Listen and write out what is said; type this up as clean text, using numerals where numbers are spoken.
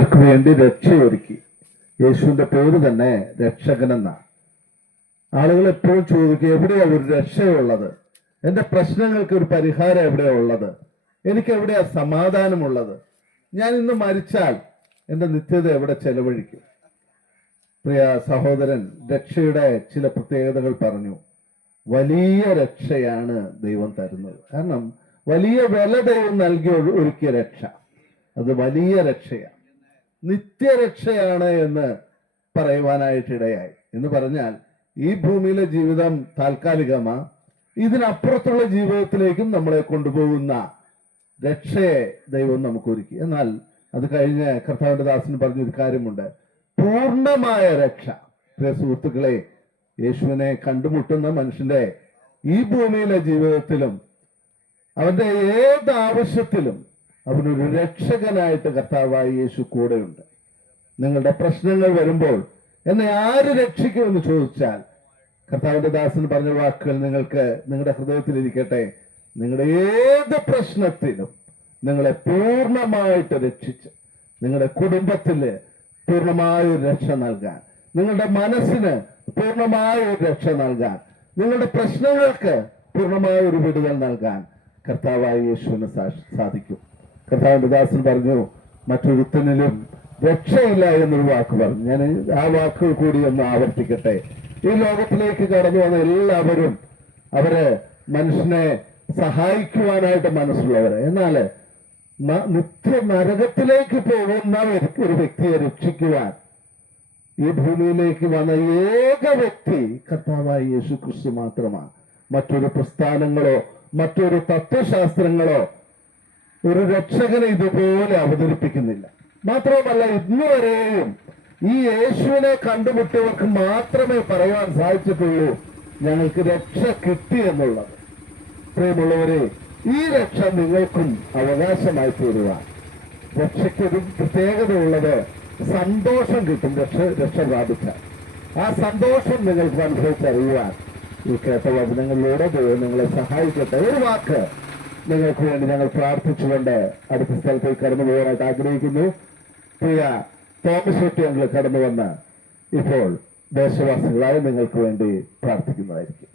ർക്ക് വേണ്ടി രക്ഷയൊരുക്കി. യേശുവിന്റെ പേര് തന്നെ രക്ഷകനെന്നാണ്. ആളുകൾ എപ്പോഴും ചോദിക്കും, എവിടെയാ ഒരു രക്ഷയുള്ളത്? എൻ്റെ പ്രശ്നങ്ങൾക്ക് ഒരു പരിഹാരം എവിടെയാ ഉള്ളത്? എനിക്ക് എവിടെയാ സമാധാനമുള്ളത്? ഞാൻ ഇന്ന് മരിച്ചാൽ എൻ്റെ നിത്യത എവിടെ ചെലവഴിക്കും? പ്രിയ സഹോദരൻ രക്ഷയുടെ ചില പ്രത്യേകതകൾ പറഞ്ഞു. വലിയ രക്ഷയാണ് ദൈവം തരുന്നത്. കാരണം വലിയ വില ദൈവം നൽകി ഒരുക്കിയ രക്ഷ, അത് വലിയ രക്ഷയാണ്, നിത്യരക്ഷയാണ് എന്ന് പറയുവാനായിട്ടിടയായി. എന്ന് പറഞ്ഞാൽ ഈ ഭൂമിയിലെ ജീവിതം താൽക്കാലികമാ, ഇതിനപ്പുറത്തുള്ള ജീവിതത്തിലേക്കും നമ്മളെ കൊണ്ടുപോകുന്ന രക്ഷയെ ദൈവം നമുക്ക് ഒരുക്കി. എന്നാൽ അത് കഴിഞ്ഞ് കർത്താവിന്റെ ദാസൻ പറഞ്ഞൊരു കാര്യമുണ്ട്, പൂർണ്ണമായ രക്ഷ. പ്രിയ സുഹൃത്തുക്കളെ, യേശുവിനെ കണ്ടുമുട്ടുന്ന മനുഷ്യന്റെ ഈ ഭൂമിയിലെ ജീവിതത്തിലും അവന്റെ ഏത് ആവശ്യത്തിലും അവനൊരു രക്ഷകനായിട്ട് കർത്താവായ യേശു കൂടെയുണ്ട്. നിങ്ങളുടെ പ്രശ്നങ്ങൾ വരുമ്പോൾ എന്നെ ആര് രക്ഷിക്കുമെന്ന് ചോദിച്ചാൽ കർത്താവിന്റെ ദാസൻ പറഞ്ഞ വാക്കുകൾ നിങ്ങൾക്ക് നിങ്ങളുടെ ഹൃദയത്തിലിരിക്കട്ടെ. നിങ്ങളുടെ ഏത് പ്രശ്നത്തിലും നിങ്ങളെ പൂർണ്ണമായിട്ട് രക്ഷിച്ച് നിങ്ങളുടെ കുടുംബത്തിന് പൂർണ്ണമായ ഒരു രക്ഷ നൽകാൻ, നിങ്ങളുടെ മനസ്സിന് പൂർണ്ണമായ ഒരു രക്ഷ നൽകാൻ, നിങ്ങളുടെ പ്രശ്നങ്ങൾക്ക് പൂർണ്ണമായ ഒരു വിടുതൽ നൽകാൻ കർത്താവായ യേശുവിന് സാധിക്കും. കർത്താവിന്റെ ദാസൻ പറഞ്ഞു, മറ്റൊരുത്തനിലും രക്ഷയില്ല എന്നൊരു വാക്ക് പറഞ്ഞു. ഞാൻ ആ വാക്കുകൾ കൂടി ഒന്ന് ആവർത്തിക്കട്ടെ. ഈ ലോകത്തിലേക്ക് കടന്നു വന്ന എല്ലാവരും അവര് മനുഷ്യനെ സഹായിക്കുവാനായിട്ട് മനസ്സുള്ളവര്, എന്നാൽ നിത്യ നരകത്തിലേക്ക് പോകുന്ന ഒരു വ്യക്തിയെ രക്ഷിക്കുവാൻ ഈ ഭൂമിയിലേക്ക് വന്ന ഏക വ്യക്തി കർത്താവായ യേശു ക്രിസ്തു മാത്രമാണ്. മറ്റൊരു പ്രസ്ഥാനങ്ങളോ മറ്റൊരു തത്വശാസ്ത്രങ്ങളോ ഒരു രക്ഷകനെ ഇതുപോലെ അവതരിപ്പിക്കുന്നില്ല. മാത്രവുമല്ല, ഇന്നുവരെയും ഈ യേശുവിനെ കണ്ടുമുട്ടിയവർക്ക് മാത്രമേ പറയാൻ സാധിച്ചിട്ടുള്ളൂ ഞങ്ങൾക്ക് രക്ഷ കിട്ടി എന്നുള്ളത്. പ്രിയമുള്ളവരെ, ഈ രക്ഷ നിങ്ങൾക്കും അവകാശമായി തീരുവാൻ, രക്ഷയ്ക്കൊരു പ്രത്യേകത ഉള്ളത്, സന്തോഷം കിട്ടും. രക്ഷ പ്രാപിച്ച ആ സന്തോഷം നിങ്ങൾക്ക് അനുഭവിച്ചറിയുവാൻ ഈ കേട്ട വചനങ്ങളിലൂടെ ദൈവം നിങ്ങളെ സഹായിക്കട്ടെ. ഒരു വാക്ക് നിങ്ങൾക്ക് വേണ്ടി ഞങ്ങൾ പ്രാർത്ഥിച്ചുകൊണ്ട് അടുത്ത സ്ഥലത്തേക്ക് കടന്നു പോകാനായിട്ട് ആഗ്രഹിക്കുന്നു. പ്രിയ തോമസ് കുട്ടി ഞങ്ങൾ കടന്നു വന്ന് ഇപ്പോൾ ദേശവാസികളായി നിങ്ങൾക്ക് വേണ്ടി പ്രാർത്ഥിക്കുന്നതായിരിക്കും.